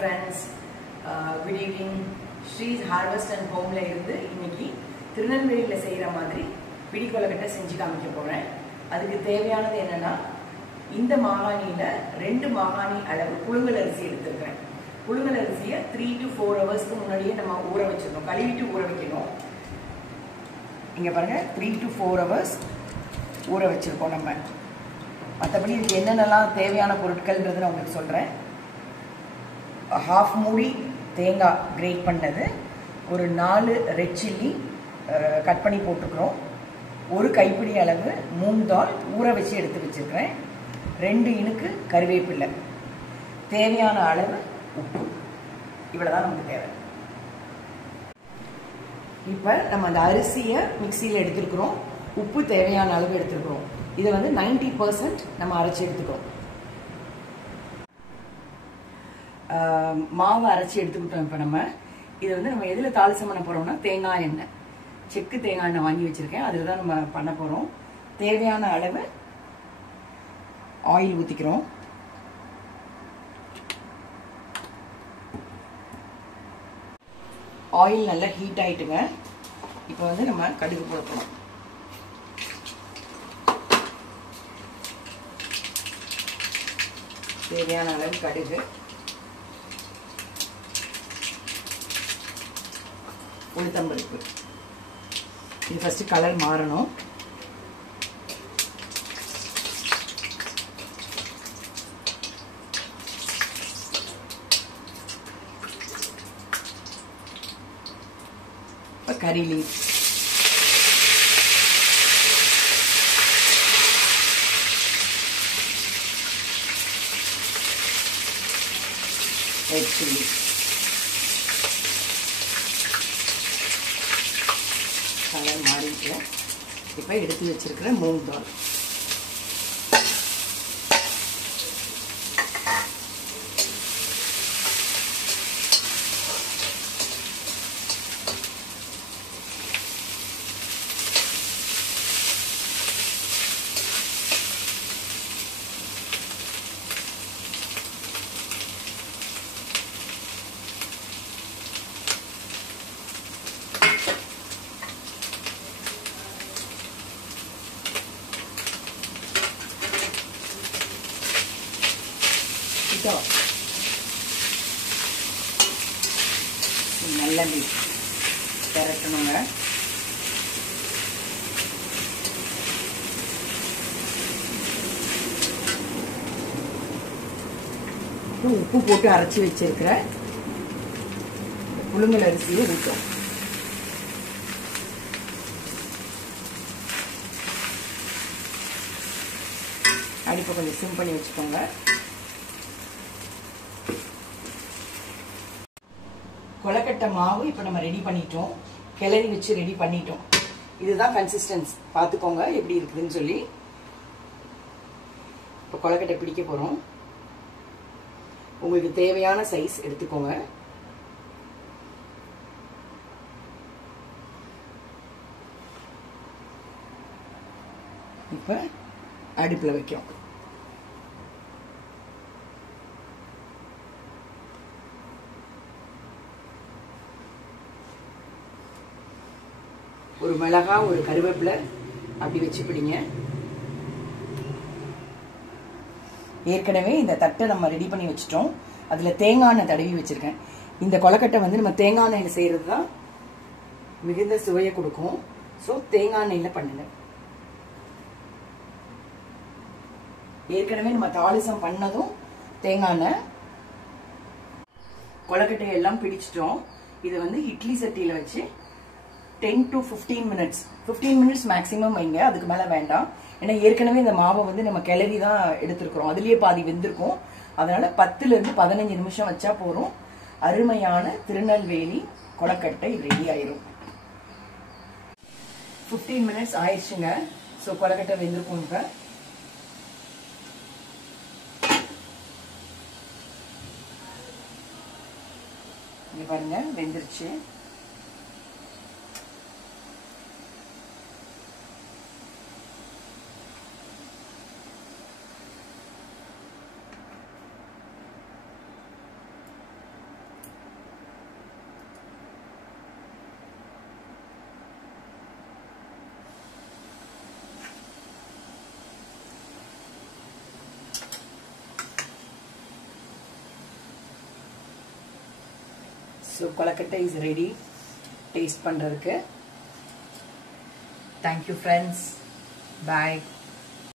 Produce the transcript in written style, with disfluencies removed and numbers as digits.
friends, good evening. Shree's Harvest and Home la irundhu இன்னைக்கு திருநெல்வேலியில செய்யற மாதிரி பிடி கொழுக்கட்டை செஞ்சு காமிக்க போறேன். அதுக்கு தேவையானது என்னன்னா இந்த மாகாணியில 2 மாகாணி அளவு புழுங்கல் அரிசி எடுத்துக்கிறேன். புழுங்கல் அரிசியை 3 to 4 ஹவர்ஸ்க்கு முன்னாடியே நம்ம ஊற வச்சிரணும். கழுவிட்டு ஊற வைக்கணும். இங்க பாருங்க 3 to 4 ஹவர்ஸ் ஊற வச்சிருக்கோம் நம்ம. மற்றபடி இதுக்கு என்னென்னலாம் தேவையான பொருட்கள்ன்றது நான் உங்களுக்கு சொல்கிறேன். ஹாஃப் மூடி தேங்காய் கிரேட் பண்ணது, ஒரு 4 ரெட் சில்லி கட் பண்ணி போட்டுக்கிறோம், ஒரு கைப்பிடி அளவு மூங் தால் ஊற வச்சு எடுத்து வச்சுருக்கிறேன், 2 இனுக்கு கருவேப்பிலை, தேவையான அளவு உப்பு. இவ்வளோ தான் நமக்கு தேவை. இப்போ நம்ம அந்த அரிசியை மிக்சியில் எடுத்துருக்குறோம், உப்பு தேவையான அளவு எடுத்துருக்குறோம். இதை வந்து 90% நம்ம அரைச்சி எடுத்துக்கிறோம். மாவை அரைச்சி எடுத்துக்கிட்டோம். இப்போ நம்ம இதை வந்து நம்ம எதில் தாளிசம் பண்ண போகிறோம்னா தேங்காய் எண்ணெய், செக்கு தேங்காய் எண்ணெய் வாங்கி வச்சுருக்கேன், அதில் தான் நம்ம பண்ண போகிறோம். தேவையான அளவு ஆயில் ஊற்றிக்கிறோம். ஆயில் நல்லா ஹீட் ஆகிட்டுங்க. இப்போ வந்து நம்ம கடுகு போட போகிறோம். தேவையான அளவு கடுகு, உளுத்தம்பருப்பு. இது ஃபர்ஸ்ட் கலர் மாறணும். கறி லீஃப், ரெட் சில்லி, கலர் மாறிட்டு இப்போ எடுத்து வச்சிருக்கிற மூங் தால், நல்ல பெரட்டணுங்க. உப்பு போட்டு அரைச்சி வச்சிருக்கிற புழுங்கல் அரிசியை ஊற்றும். அடுப்பை கொஞ்சம் சிம் பண்ணி வச்சுக்கோங்க. கொழுக்கட்டை மாவு இப்போ நம்ம ரெடி பண்ணிட்டோம், கிளறி வச்சு ரெடி பண்ணிட்டோம். இதுதான் கன்சிஸ்டன்ஸ், பார்த்துக்கோங்க எப்படி இருக்குதுன்னு சொல்லி. இப்போ கொழுக்கட்டை பிடிக்க போகிறோம். உங்களுக்கு தேவையான சைஸ் எடுத்துக்கோங்க. இப்போ அடுப்பில் வைக்கிறோம். ஒரு மிளகாய், ஒரு கருவேப்பிலை அப்படி வச்சு பிடிங்க. ஏற்கனவே இந்த தட்டை நம்ம ரெடி பண்ணி வச்சுட்டோம். அதில் தேங்காய் எண்ணெய் தடவி வச்சுருக்கேன். இந்த கொழுக்கட்டை வந்து நம்ம தேங்காய் எண்ணெயில் செய்கிறது தான் மிகுந்த சுவையை கொடுக்கும். ஸோ தேங்காய் எண்ணெயில் பண்ணுங்க. ஏற்கனவே நம்ம தாளிசம் பண்ணதும் தேங்காய் எண்ணெய். கொழுக்கட்டை எல்லாம் பிடிச்சிட்டோம். இதை வந்து இட்லி சட்டியில் வச்சு 10 to 15 minutes 15 minutes மேக்ஸிமம் வைங்க, அதுக்கு மேலே வேண்டாம். ஏன்னா ஏற்கனவே இந்த மாவை வந்து நம்ம கிளறி தான் எடுத்துருக்கிறோம், அதுலேயே பாதி வெந்திருக்கும். அதனால 10 to 15 நிமிஷம் வச்சா போகிறோம். அருமையான திருநெல்வேலி கொழுக்கட்டை ரெடி ஆயிரும். 15 minutes ஆயிடுச்சுங்க. ஸோ கொழுக்கட்டை வெந்திருக்கும். இப்போ இங்க பாருங்க வெந்துருச்சு. So kozhukattai is ready taste பண்ணுறதுக்கு. Thank you friends. பாய்.